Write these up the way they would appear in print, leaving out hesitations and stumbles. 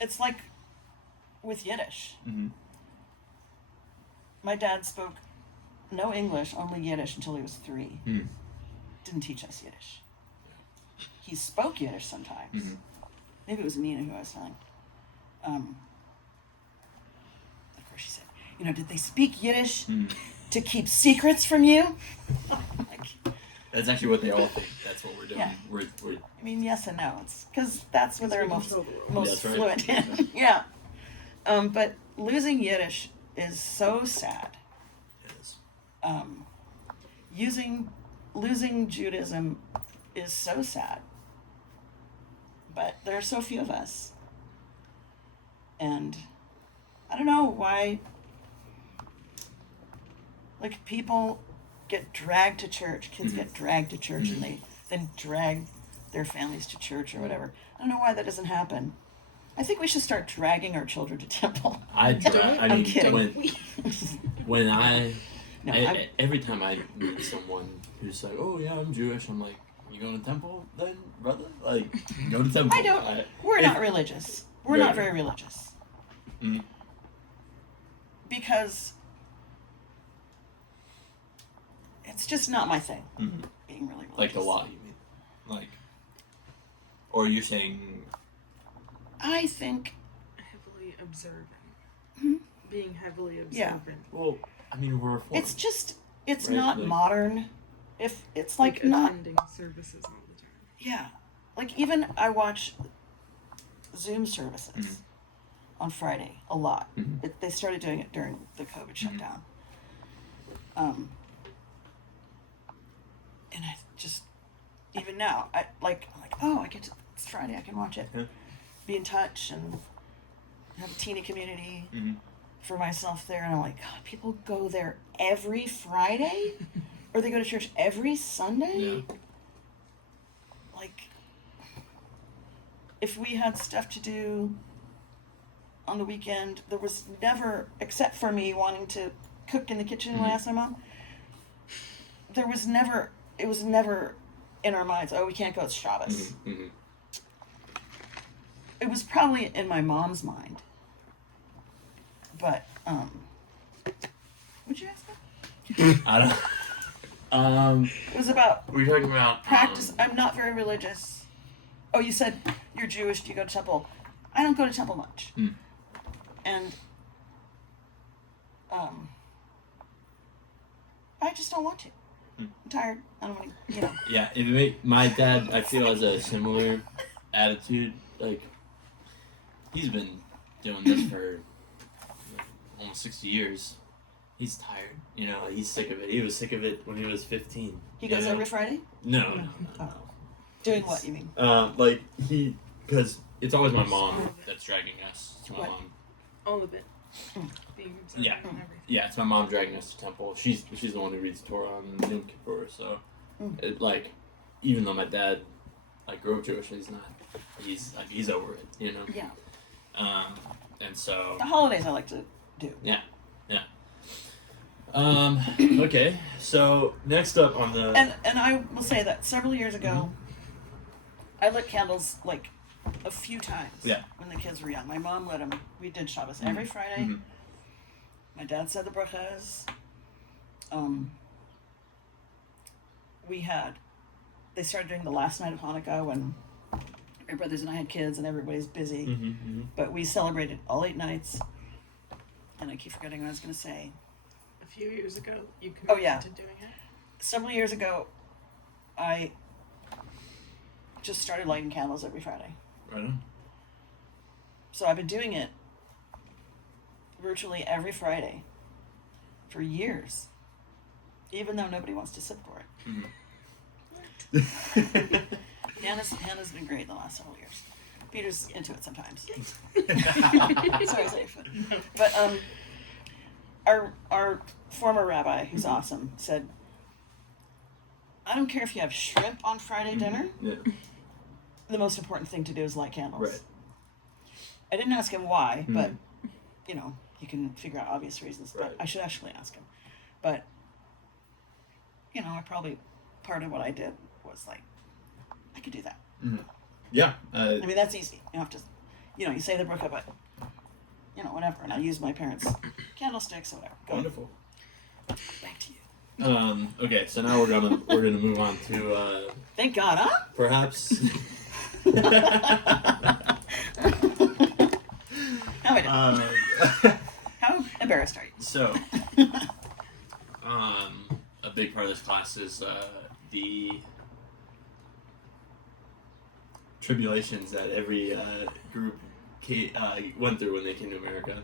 it's like with Yiddish. Mm-hmm. My dad spoke no English, only Yiddish until he was 3. Mm. Didn't teach us Yiddish. He spoke Yiddish sometimes. Mm-hmm. Maybe it was Nina who I was telling. Of course, she said, did they speak Yiddish to keep secrets from you? Like, That's actually what they all think. That's what we're doing. Yeah. We're I mean, yes and no. It's because that's what they're most That's right. fluent in. Yeah. But losing Yiddish is so sad. It is. Losing Judaism is so sad. But there are so few of us. And I don't know why, like, people get dragged to church. Kids get dragged to church and they then drag their families to church or whatever. I don't know why that doesn't happen. I think we should start dragging our children to temple. I'm kidding. Every time I meet someone who's like, oh yeah, I'm Jewish, I'm like, you going to temple then, brother? Like, go to temple. I don't. We're not religious. We're not very religious. Mm-hmm. Because it's just not my thing. Mm-hmm. Being really religious. Like the law, you mean? Like, or you're saying? I think heavily observant. Hmm? Being heavily observant. Yeah. Well, I mean, we're Reformed. It's right? not like, modern. If it's like attending services all the time. Yeah, like even I watch Zoom services on Friday a lot. Mm-hmm. They started doing it during the COVID shutdown. And I just, even now, I'm like, oh, it's Friday, I can watch it. Yeah. Be in touch and have a teeny community Mm-hmm. for myself there. And I'm like, God, people go there every Friday? Or they go to church every Sunday? Yeah. Like, if we had stuff to do on the weekend, there was never, except for me wanting to cook in the kitchen when I asked my mom, it was never in our minds, oh, we can't go, it's Shabbos. Mm-hmm. Mm-hmm. It was probably in my mom's mind. But, what'd you ask me? I don't. It was about We're talking about practice. I'm not very religious. Oh, you said you're Jewish. Do you go to temple? I don't go to temple much. And I just don't want to. I'm tired. I don't want to, Yeah, my dad, I feel, has a similar attitude. Like, he's been doing this for almost 60 years. He's tired. He's sick of it. He was sick of it when he was 15. He goes every Friday? No. Doing what, you mean? Because it's always my mom that's dragging us. It's my What? mom. All of it. Being observant Yeah. and everything. Yeah, it's my mom dragging us to temple. She's the one who reads Torah on Yom Kippur. So, even though my dad, grew up Jewish, he's not. He's over it. Yeah. And so. The holidays I like to do. Yeah. Okay, so next up on the... And I will say that several years ago, I lit candles, a few times. Yeah. When the kids were young. My mom lit them. We did Shabbos every Friday. Mm-hmm. My dad said the brachas. They started doing the last night of Hanukkah when my brothers and I had kids and everybody's busy. Mm-hmm. But we celebrated all 8 nights. And I keep forgetting what I was going to say. A few years ago, you committed to doing it. Several years ago, I just started lighting candles every Friday. Right on. So I've been doing it virtually every Friday for years, even though nobody wants to sit for it. Hannah's been great the last several years. Peter's into it sometimes. Sorry, safe. But our former rabbi, who's awesome, said, I don't care if you have shrimp on Friday dinner. Yeah. The most important thing to do is light candles. Right. I didn't ask him why, but you can figure out obvious reasons. But Right. I should actually ask him. But I probably, part of what I did was I could do that. Yeah. I mean, that's easy. You you say the Brooke, but, whatever. And I use my parents' candlesticks or whatever. Go ahead. Wonderful. Back to you. Okay, so now we're gonna move on to Thank God, huh? perhaps. How we doing? How embarrassed are you? So, a big part of this class is the tribulations that every group went through when they came to America.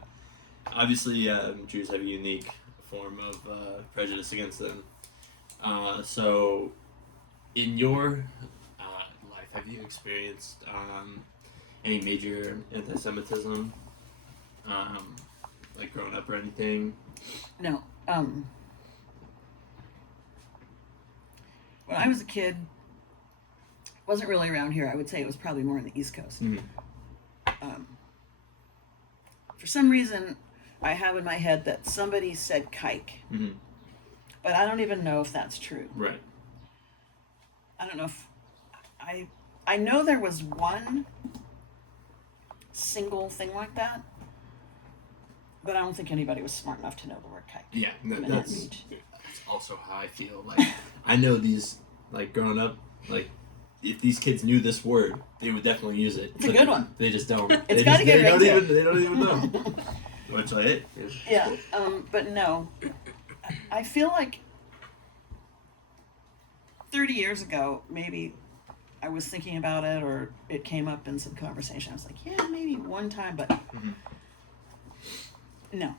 Obviously, Jews have a unique form of prejudice against them. So, in your life, have you experienced any major anti-Semitism, like growing up or anything? No. When I was a kid, wasn't really around here. I would say it was probably more on the East Coast. Mm-hmm. For some reason, I have in my head that somebody said kike, Mm-hmm. but I don't even know if that's true. Right. I don't know if I know there was one single thing like that, but I don't think anybody was smart enough to know the word kike. Yeah, Manhattan that's Beach. also how I feel. Like, I know these, like, growing up, like, if these kids knew this word, they would definitely use it. It's a good one. They just don't. It's got to get right to it. They don't even know. Which I hate. Yeah, but no. I feel like 30 years ago, maybe I was thinking about it or it came up in some conversation. I was like, yeah, maybe one time, but no.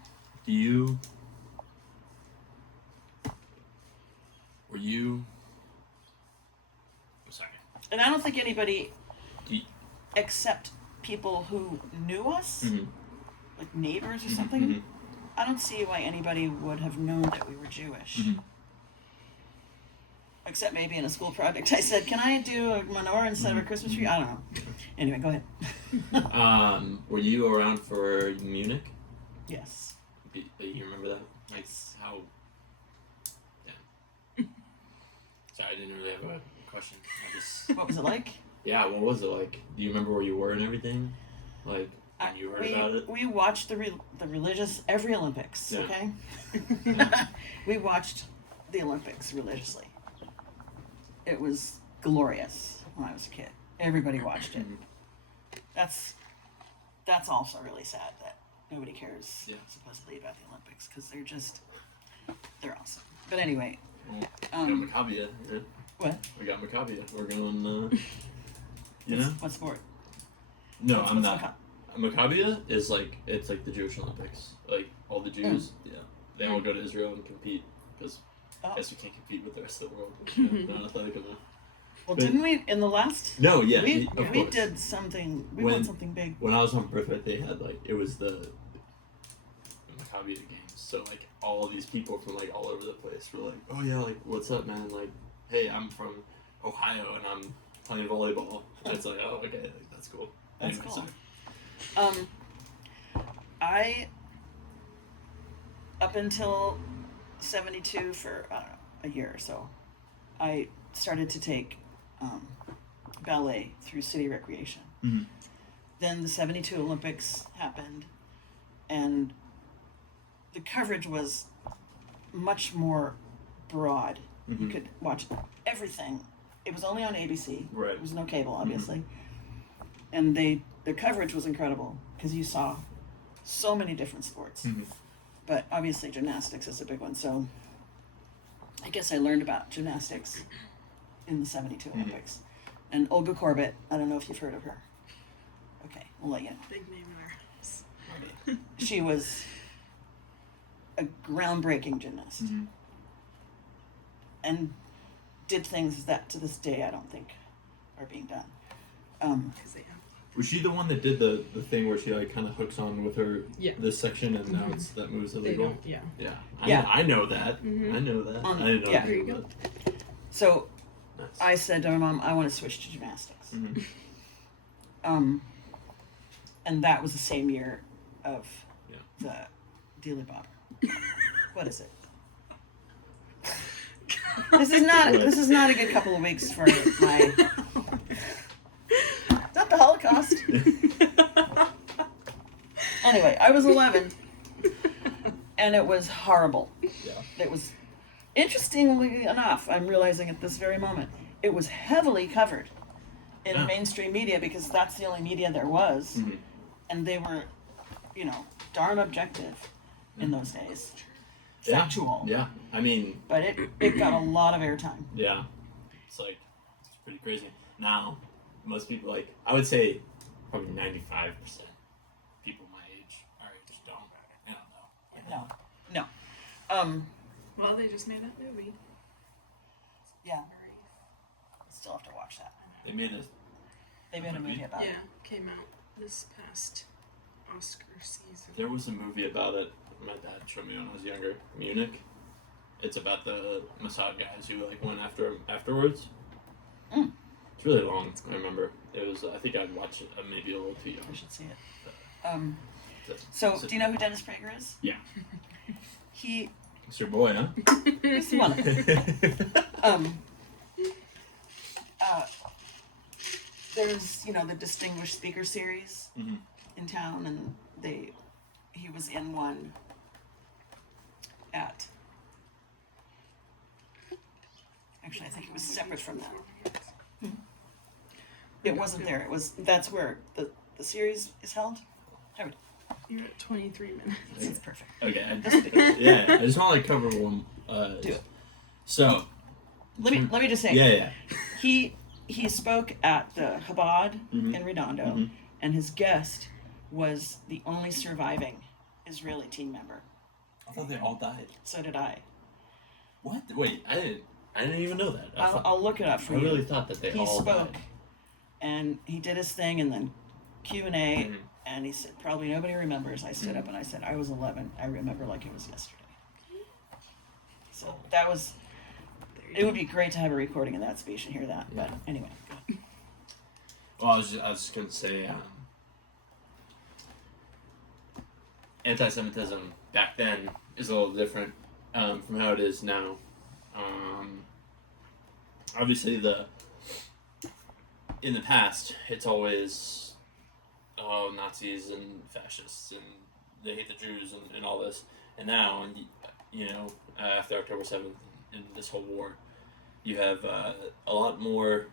Were you... I'm sorry. And I don't think anybody, You- except people who knew us, Mhm. like neighbors or Mhm, something, mhm. I don't see why anybody would have known that we were Jewish. Mhm. Except maybe in a school project. I said, can I do a menorah instead of a Christmas tree? I don't know. Anyway, go ahead. Were you around for Munich? Yes. You remember that? Like, how... Yeah. Sorry, I didn't really have a question. I just... What was it like? Yeah, what was it like? Do you remember where you were and everything? Like, when you heard about it? We watched the religious, every Olympics, Yeah. okay? Yeah. We watched the Olympics religiously. It was glorious when I was a kid. Everybody watched it. That's also really sad that nobody cares supposedly about the Olympics because they're awesome. But anyway, We got Maccabia. Right? what? We got Maccabia. We're going, you know? What sport? No, What's I'm not. Maccabi? Maccabia is like, it's like the Jewish Olympics. Like, all the Jews, they all go to Israel and compete because I guess we can't compete with the rest of the world. Not athletic enough. Well, But- didn't we in the last? No, yeah, we of course. did something. We When- won something big. When I was on Birthright, they had like, it was the Maccabia games. So like, all of these people from like all over the place were like, oh yeah, like, what's up, man? Like, hey, I'm from Ohio and I'm playing volleyball. And it's like, oh, okay, like, that's cool. That's Anyway, cool. sorry. I up until 72 for I don't know a year or so, I started to take ballet through city recreation. Mhm. Then the 72 Olympics happened, and the coverage was much more broad. You Mhm. could watch everything. It was only on ABC. Right. There was no cable, obviously. And the coverage was incredible because you saw so many different sports. Mhm. But obviously gymnastics is a big one. So I guess I learned about gymnastics in the 72 Olympics. And Olga Korbut, I don't know if you've heard of her. Okay, we'll let you know. Big name in our house. She was a groundbreaking gymnast Mhm. and did things that to this day I don't think are being done. Because they have. Was she the one that did the thing where she like kind of hooks on with her Yeah. this section and now it's that move's They illegal? don't, yeah. Yeah. Yeah. I know that. Mhm. I know that. On- I didn't know yeah. that. There you go. So Nice. I said to my mom, I want to switch to gymnastics. Mhm. And that was the same year of Yeah. the Dealey Bobber. What is it? This is not a good couple of weeks for my. Not the Holocaust. Anyway, I was 11, and it was horrible. Yeah. It was, interestingly enough, I'm realizing at this very moment, it was heavily covered in Yeah. mainstream media because that's the only media there was, Mhm. and they were, darn objective in those days. Yeah. Factual. Yeah. I mean, But it got a lot of airtime. yeah. It's pretty crazy. Now, most people, I would say probably 95% people my age, our age, don't know. No. Well, they just made that movie. Yeah. Still have to watch that. They made A movie about Yeah, it. came out this past Oscar season. There was a movie about it. My dad showed me when I was younger. Munich. It's about the Mossad guys who went after him afterwards. Mm. It's really long. I remember it was. I think I'd watch it. Maybe a little too young. I should see it. So, Do you know who Dennis Prager is? Yeah. He It's your boy, huh? is one. There's the Distinguished Speaker Series Mhm. in town, and he was in one at. Actually, I think it was separate from that. It wasn't there. That's where the series is held. You're at 23 minutes. It's perfect. Okay. I just want to cover one. Do it. So. Let me just say. Yeah. He spoke at the Chabad Mhm. in Redondo, Mhm. and his guest was the only surviving Israeli team member. I thought they all died. So did I. What? Wait, I didn't even know that. I'll look it up for I you. really thought that they He all spoke, died. and he did his thing, and then Q&A, Mhm. and he said, probably nobody remembers. I stood up and I said, I was 11. I remember like it was yesterday. So that was, it would be great to have a recording of that speech and hear that. But anyway. Well, I was just gonna say, anti-Semitism back then is a little different from how it is now. Obviously, in the past, it's always Nazis and fascists and they hate the Jews and all this. And now, after October 7th and this whole war, you have a lot more.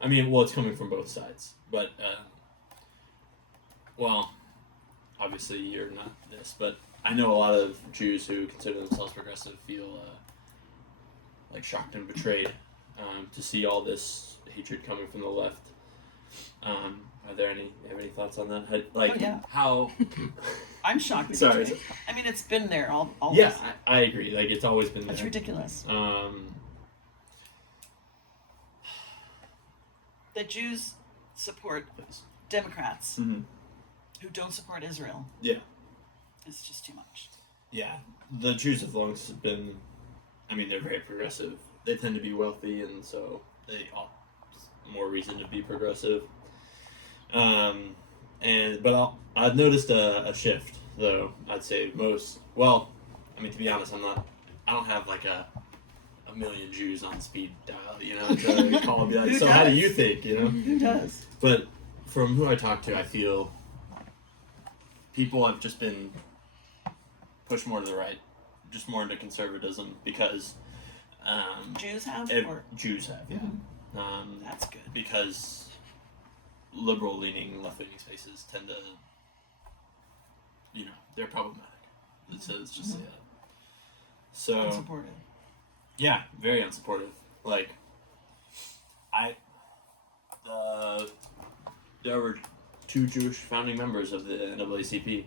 I mean, well, it's coming from both sides, but obviously you're not this, but I know a lot of Jews who consider themselves progressive feel shocked and betrayed to see all this hatred coming from the left. Are there any thoughts on that? Yeah. How? I'm shocked. With Sorry. it. I mean, it's been there all. Yeah, I agree. It's always been there. That's ridiculous. The Jews support Democrats Mm-hmm. who don't support Israel. Yeah. It's just too much. Yeah, the Jews have long been. I mean, they're very progressive. They tend to be wealthy, and so they all more reason to be progressive. But I've noticed a shift, though. I'd say most. Well, I mean, to be honest, I don't have a million Jews on speed dial, to call and be like, Who so how do does? you think, Who does? But from who I talk to, I feel people have just been pushed more to the right, just more into conservatism because Jews have? Jews have, yeah. That's good. Because liberal-leaning, left-leaning spaces tend to, they're problematic. Let's just say that. So, Unsupported. yeah, very unsupportive. There were 2 Jewish founding members of the NAACP.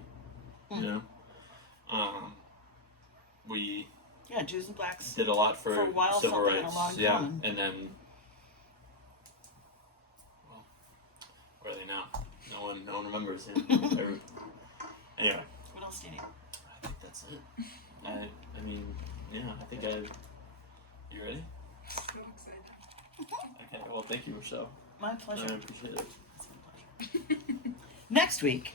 We Yeah, Jews and blacks. did a lot for For a while civil felt they had a rights. lot in Yeah, common. and then, well, where are they now? No one remembers him. Anyway, What else do you need? I think that's it. I mean, yeah, I think You ready? So excited. Okay. Well, thank you, Michelle. My I pleasure. appreciate it. It's my pleasure. Next week.